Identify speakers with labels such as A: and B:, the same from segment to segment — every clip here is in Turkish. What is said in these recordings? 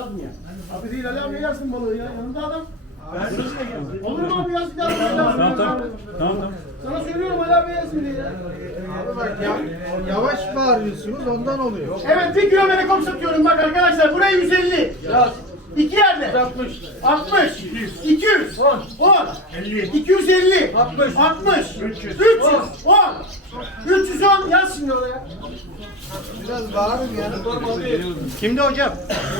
A: lazım ya. Abi değil Ali abi yersin balığı ya. Yanında adam. Olur mu abi yazık ya?
B: Tamam.
A: Sana söylüyorum Ali abi yersin diye ya.
C: Abi bak ya, yavaş bağırıyorsunuz ondan oluyor.
A: Evet 1 kilo menekom satıyorum bak arkadaşlar. Buraya 150. İki yerde. 60. 200. 10. 250. 60. 300. 10. 310 yaz şimdi oraya.
C: Biraz bağırın yani.
A: Kimde hocam?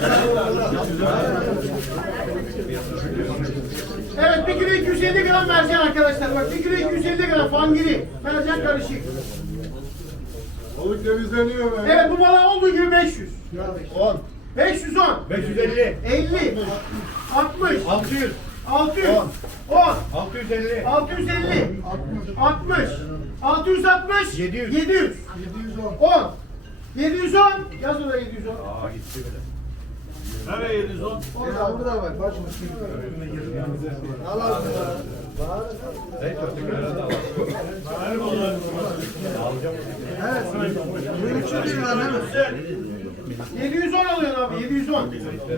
A: Evet 1 kilo 250 gram mercan arkadaşlar. Bak 1 kilo 250 gram fangiri. Mercan karışık.
D: Balık temizleniyor be.
A: Evet bu balığa olduğu gibi 500.
D: 10.
A: 510.
D: 550.
A: 50. 60.
D: 600.
A: 600. 10.
D: 650.
A: 650. 60. 660.
D: 700.
A: 700. 10. 710. Yaz oraya 710.
D: Nereye 710?
C: Ya burada bak. Bak al al. Evet. Bu 300 lira değil mi?
A: 710 alıyorsun abi 710.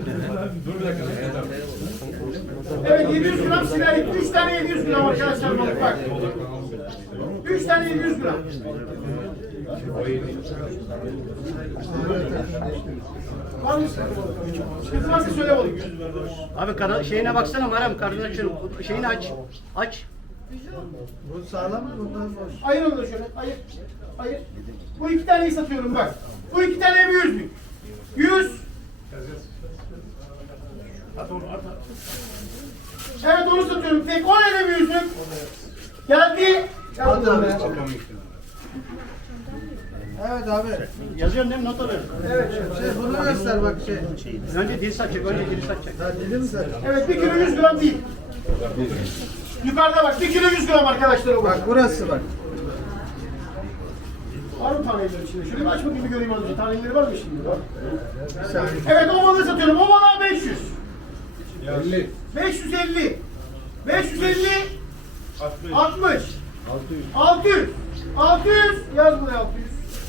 A: Evet 700 gram sigaret. 3 tane 700 gram arkadaşlar balık bak. 3 tane 700 gram. Var mısın? Sıkıntı varsa söyle balık.
E: Abi şeyine baksana Maram, karnını açıyorum. Şeyini aç. Aç.
C: Bu sağlam mı? Bundan boş.
A: Ayır onu da şöyle. Ayır. Ayır. Bu 2 taneyi satıyorum bak. Bu 2 tane 100'lük. 100. Evet onu satıyorum. Tek 10 ele 100'lük. Geldi.
C: Hadi abi. Evet abi.
E: Yazıyorsun değil mi? Not alıyorum.
A: Evet.
C: Bunu göster bak şey.
E: Önce dil satacak, önce dil satacak.
C: Ya dilim sen.
A: Evet 1 kilo 100 gram değil. Yukarıda bak 1 kilo 100 gram arkadaşlar o.
C: Bak burası bak.
A: Var mı taneleri içinde? Şöyle bir aç bakayım bir göreyim az önce. Taneleri var mı şimdi? Var.
C: Bir saniye.
A: Evet o balığı satıyorum. O balığa 500.
D: 50.
A: 550. 550.
D: 60.
A: 60. 600. 600. Yaz buraya 600.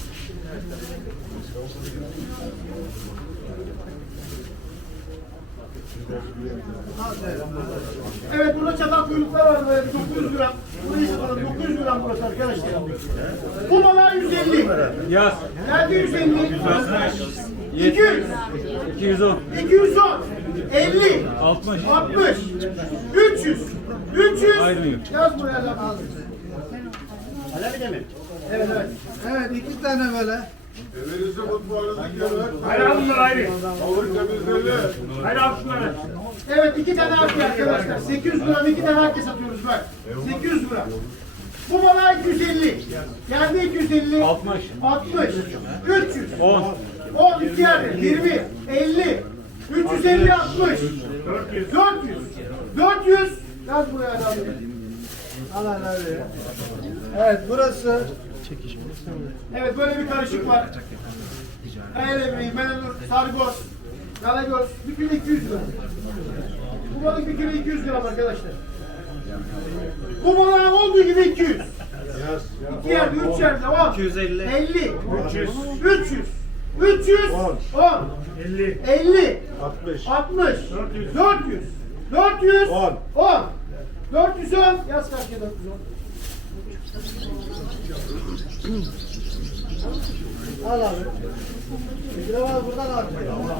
A: Evet burada çatal kuyruklar var böyle 900 gram. Burayı satalım 900 gram burası arkadaşlar. Bu balığa 150.
B: Yaz.
A: Nerede 150? 200.
B: 210.
A: 210. 50.
B: 60.
A: 60. 300. 300.
B: Ayrılıyor.
A: Yaz buraya laf.
E: Hala bir de mi?
A: Evet evet.
C: Evet 2 tane böyle.
D: Evinizde mutfağınızı görün.
B: Hayır al bunları ayrı.
D: Balık temizleniyor.
B: Hayır al şunları.
A: Evet 2 tane arki arkadaşlar. 800 gram 2 tane arki satıyoruz bak. 800 gram. Bu balığa 250. Geldi 250.
B: 60.
A: 60. 300.
B: 10.
A: 10 2 yerde. 20. 50. 350 60. 400. 400. Yaz buraya abi.
C: Al al abi. Evet burası.
A: Evet böyle bir karışık var. Kayalemeyi, menenur, sargoz, galagöz, bir kilo 200 gram. Bu balık bir kilo 200 gram arkadaşlar. Bu balığın olduğu gibi 200. 2 yerde, 3 yerde, 10.
E: 250.
A: 50. 300. 300. 10. 50. 60. 400. 400. 10. 410. Yaz karşıya 410.
C: Al abi. Bir de var buradan al.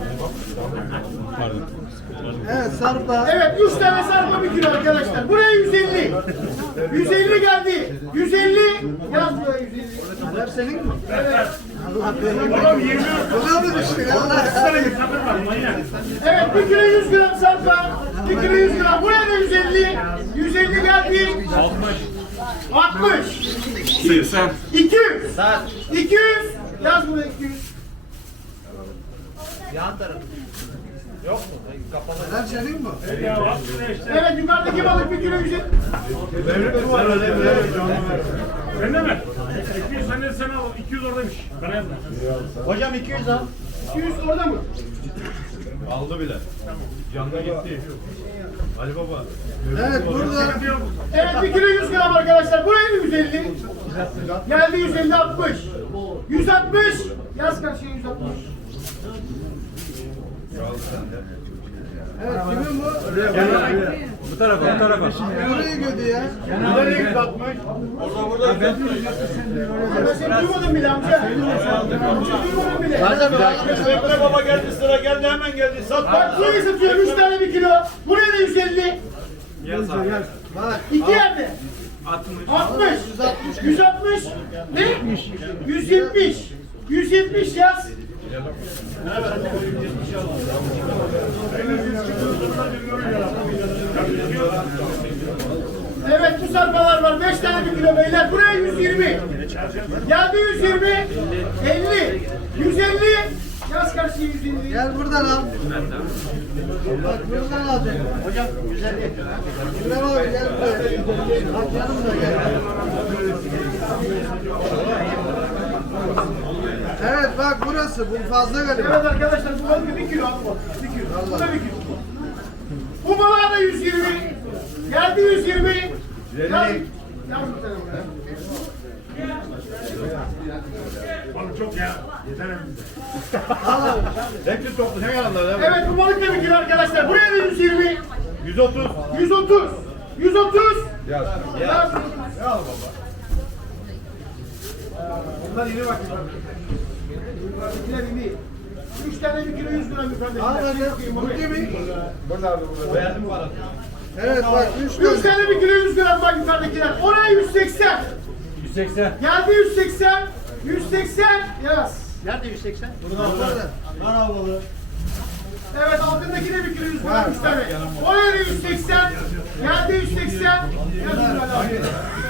C: Evet sarpa.
A: Evet 3 tane sarma 1 kilo arkadaşlar. Buraya 150. 150 geldi. 150. Yaz buraya 150.
C: Hep senin mi?
A: Evet.
C: Allah belanı. Buna mı düştük Allah?
A: Evet 1 kilo 100 gram sarma. 1 kilo 100 gram. Buraya da 150. 150 geldi. 60.
B: 80.
A: 200. 200. Yaz buraya 200.
C: Hep senin mi?
A: Evet yukarıdaki balık 1 kilo 150.
B: Sende mi? 200 sende sen al. 200 oradaymış. Bana yazma.
E: Hocam 200 al.
A: 200 orada mı?
D: Aldı bile. Canına gitti. Ali Baba.
C: Evet burada.
A: Evet 1 kilo 100 gram arkadaşlar. Buraya da 150. Geldi 150 60. 160. Yaz karşıya 160.
C: Evet kimin bu?
D: Bu tarafa, bu tarafa.
C: Nereye gödü ya?
D: Nereye uzatmış? Orada.
A: Ben seni duymadım bile amca. Duymadım bile.
D: Bekle baba geldi, sıra geldi, hemen geldi. Sat.
A: Bak burayı satıyorum 3 tane 1 kilo. Buraya da 150.
C: Bak.
A: 2 yerde. 60. 160. Ne? 170. 170 yaz. Evet bu sarpalar var. 5 tane 1 kilo beyler. Buraya 120. Geldi 120. 50. 150. Yaz karşıya 150.
C: Gel buradan al. Bak buradan al.
E: Hocam 150.
C: İbrahim abi gel buraya. Bak yanımda gel. Evet bak burası. Bu fazla galiba.
A: Evet arkadaşlar bu balık 1 kilo. 1 kilo. Bu da 1 kilo. Bu balığa da 120. Geldi 120. Yaz. Yaz bir tane buraya.
B: Oğlum çok ya. Yeter elimizde.
D: Hepsi toplu, sen yanında.
A: Evet bu balık da 1 kilo arkadaşlar. Buraya da 120.
D: 130.
A: 130. 130.
D: Yaz.
A: Yaz.
D: Bunlar yeni bak.
A: Buradakiler iyi. 3 tane 1 kilo 100 gram yukarıda.
C: Al hadi. Bu gibi.
D: Bunlar beğendim bana.
C: Evet bak
A: 3 tane 1 kilo 100 gram bak yukarıdakiler. Oraya 180.
D: 180.
A: Geldi 180. 180. Yaz.
E: Nerede 180?
A: Evet altındaki de 1 kilo 100 gram 3 tane. Oraya da 180. Geldi 180. Yaz yukarıda.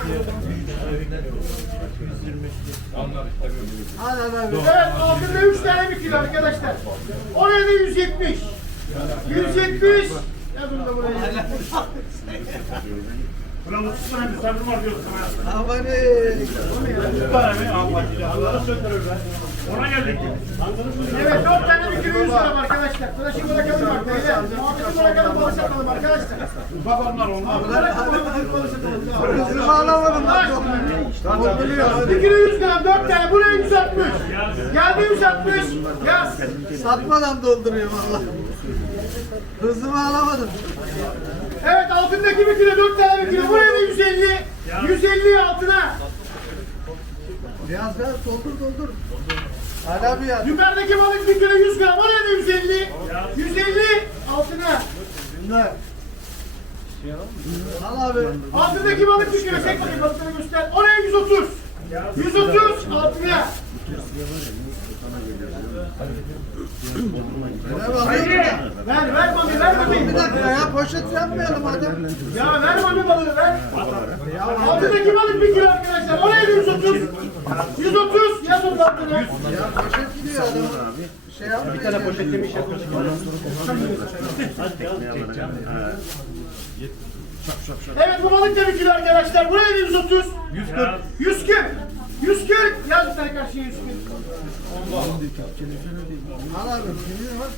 C: Hadi hadi.
A: Evet altında 3 tane 1 kilo arkadaşlar. Oraya da 170. 170. Yazın da buraya.
B: Ulan 30 tane misafir var diyorsun sana.
C: Amanı.
B: 30 tane mi? Allah'a söndürür be. Ona geldik.
A: Evet 4 tane 1 kilo 100 gram arkadaşlar. Tıraşı bırakalım bak beyler. Muhabbeti bırakalım balık satalım arkadaşlar.
B: Bak onlar onlar.
A: Bırakalım balık satalım.
C: Kızımı alamadım lan. Dolduruyor.
A: 1 kilo 100 gram 4 tane buraya 160. Geldi 160. Yaz.
C: Satmadan dolduruyor valla. Hızımı alamadım.
A: Evet altındaki 1 kilo 4 tane 1 kilo buraya da 150. 150 altına.
C: Beyaz ver doldur doldur. Hala bir yer.
A: Yukarıdaki balık 1 kilo 100 gram oraya da 150. 150 altına.
C: Al abi.
A: Altındaki balık 1 kilo çek bakayım balıkları göster. Oraya 130. 130 altına. Ver mami ver mami.
C: Bir dakika ya poşet yapmayalım adam.
A: Ya ver mami balığı ver. Altındaki balık 1 kilo arkadaşlar. Oraya da 130. 130 yaz onun altına.
C: Ya poşet gidiyor adam. Şey yapmayacağım.
E: Bir tane poşetlemiş yaklaşık.
A: Evet bu balık da 1 kilo arkadaşlar. Buraya da 130. 140. 140. 140. Yaz bir tane karşıya 140.
C: Al abi. Kimin var?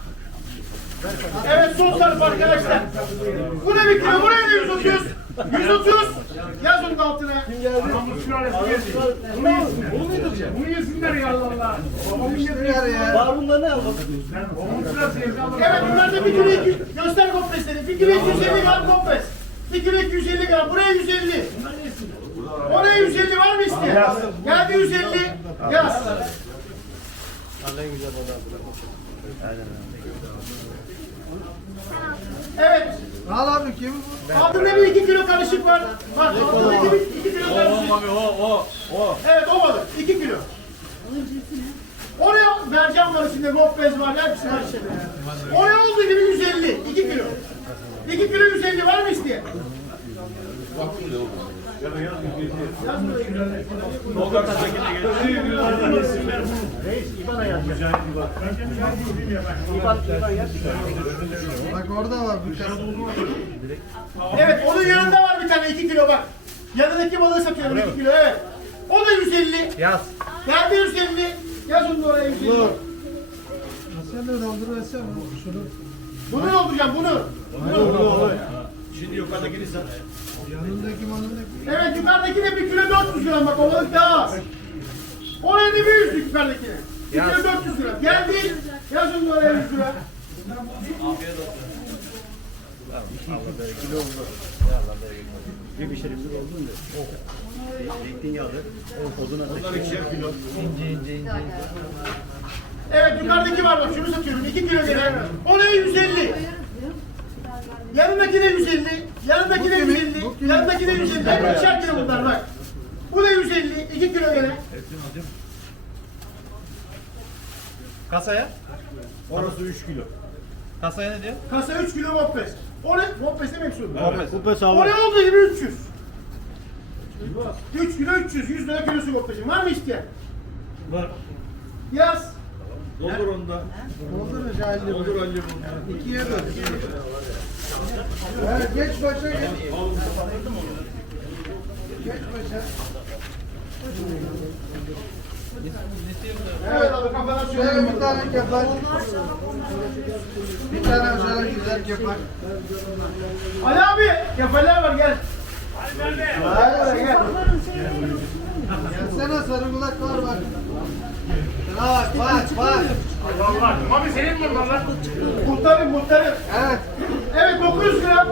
A: Evet son sarf arkadaşlar. Bu da 1 kilo. Buraya da 130. 130. Yaz onun altına.
B: Babamın sülalesi geldi. Bunu yesinler. Bunu yesinler ya Allah Allah. Babamın
C: Ver
B: yesinler.
C: ya.
B: Babamın sırası yedi Allah.
A: Evet bunlar da 1 kilo 200. Göster kompresleri. 1 kilo 250 gram kompres. 1 kilo 250 gram. Buraya 150. Oraya 150 var mı isteyen? Geldi 150. Yaz. Evet.
C: Al abi kim bu?
A: Altında bir 2 kilo karışık var. Bak altındaki bir 2 kilo karışık.
D: O.
A: Evet o balık 2 kilo. Oraya mercan var içinde, gopez var, hepsi var içinde. Oraya olduğu gibi 150, 2 kilo. 2 kilo 150 var mı isteyen?
E: Reis İban'a yazacak. İban yaz.
C: Bak orada var bir tane.
A: Evet onun yanında var bir tane 2 kilo bak. Yanındaki balığı satıyorum 2 kilo evet. O da 150.
E: Yaz.
A: Geldi 150. Yaz onu da oraya 150.
C: Sen de dolduruyorsan şunu.
A: Bunu dolduracağım bunu.
D: Şimdi yukarıdakini sat.
C: Yanındaki manındaki.
A: Evet yukarıdaki de 1 kilo 400 gram bak o balık daha az. Oraya da bir 100 yukarıdakine. 1 kilo 400 gram. Geldi. Yaz onu da oraya 100 lira.
E: Bir pişirimlik oldu mu? Zeytinyağlı. Odun
D: Bunlar
E: ateşi.
D: 2'şer kilo.
A: Evet yukarıdaki var bak şunu satıyorum 2 kilo gene. Oraya 150. Yanındaki de 150. Yanındaki de 150. Yanındaki de 150. Hep ikişer kilo bunlar bak. Bu da 150. 2 kilo gene.
E: Kasaya?
D: Orası 3 kilo.
E: Kasaya ne diyor?
A: Kasa 3 kilo Vopes. Oraya Vopes demek istiyorum.
E: Kupa sağ
A: Oraya olduğu gibi 300. 3 kilo 300. 100 lira kilosu Vopes'in. Var mı isteyen?
D: Var.
A: Yaz.
D: Doldur onu da.
C: Doldur Cahil'le.
D: Doldur Ali bunu.
C: İkiye böl. Evet, geç başa geç. Geç başa.
A: Evet abi kafadan
C: Şöyle
A: söylüyorum.
C: bir tane kefal. Bir tane şöyle güzel kefal.
A: Ali abi kefaller var gel. Hadi gel.
C: Gelsene sarı kulaklar var. Bak.
B: Allah. Mami senin mi bunlar lan?
A: Muhtarım muhtarım.
C: Evet.
A: Evet 900 gram.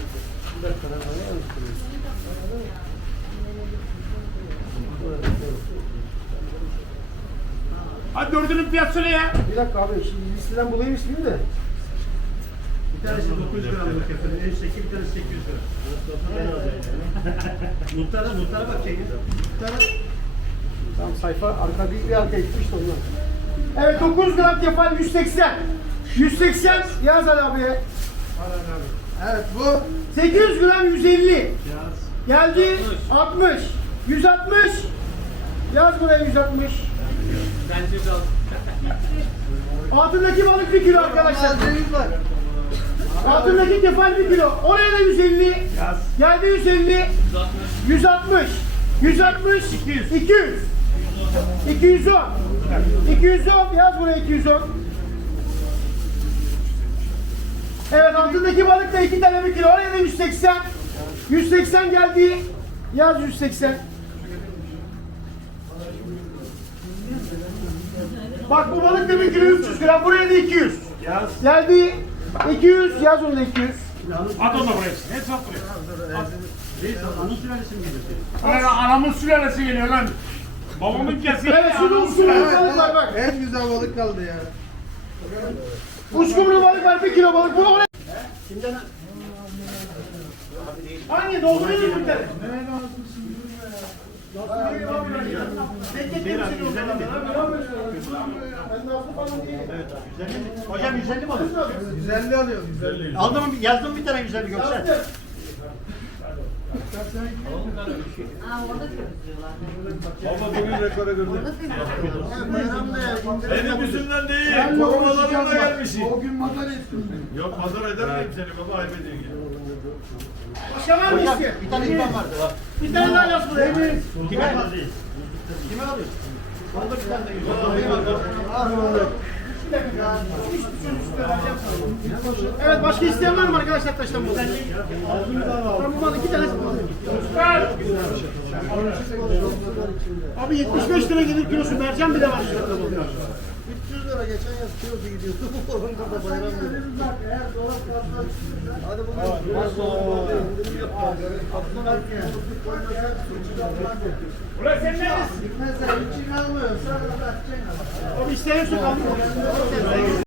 B: Hadi dördünün fiyatı söyle ya.
A: Bir dakika abi şimdi listeden bulayım ismini de.
E: Bir tanesi 900 gramlık efendim. En üstteki bir tanesi 800 gram. Muhtara bak çekin.
A: Tamam sayfa arka bir arka gitmiş de onlar. Evet 900 gram kefal 180. 180 yaz Ali abiye.
C: Evet bu
A: 800 gram 150. Geldi 60. 160. Yaz buraya 160. Altındaki balık 1 kilo arkadaşlar.
C: ceviz var.
A: Altındaki kefal 1 kilo. Oraya da 150. Geldi 150. 160. 160. 200. 200. 210. 210. Yaz buraya 210. Evet altındaki balık da 2 tane 1 kilo. Oraya da 180. 180 geldi. Yaz 180. Bak bu balık da 1 kilo 300 gram. Buraya da 200. Geldi 200. Yaz onu da 200.
B: At onu da buraya. Hepsi at buraya.
E: Anın sülalesi mi geliyor?
B: Ulan anamın sülalesi geliyor lan. Babamın kesiyor.
A: Evet şurada uskumru balık var bak.
C: En güzel balık kaldı ya.
A: Uskumru balık var 1 kilo balık. Bu oraya. Hangi dolduruyor mu bir tane?
E: Hocam 150 mi alıyorsun?
C: 150 alıyor. 150.
E: Aldım yazdım bir tane 150 Göksel.
D: Ama bugün rekora gördüm.
C: Bayramda ya.
D: Benim yüzümden değil. Korumalarımla gelmişim.
C: O gün madar ettim.
D: Yok pazar eder miyim seni baba ayıp ediyorsun ya.
A: Başka var mı
E: Hocam
A: isteyen?
E: bir tane ikram vardı.
A: Bir tane daha yaz buraya.
E: Kime? Kime alıyorsun? Onda bir tane de 150.
A: Evet başka isteyen var mı arkadaşlar taştan bu? Tamam bu balık 2 tanesi bu. Abi 75 lira gelir kilosu mercan bile var.
C: 300 lira geçen yaz kilosu gidiyordu. Bu burada bayram dedi. Hadi bugün indirim yapar.
B: Ulan sen neredesin?
C: Mesela için almıyorsan atacaksın.
A: Abi isteyen su kaldı.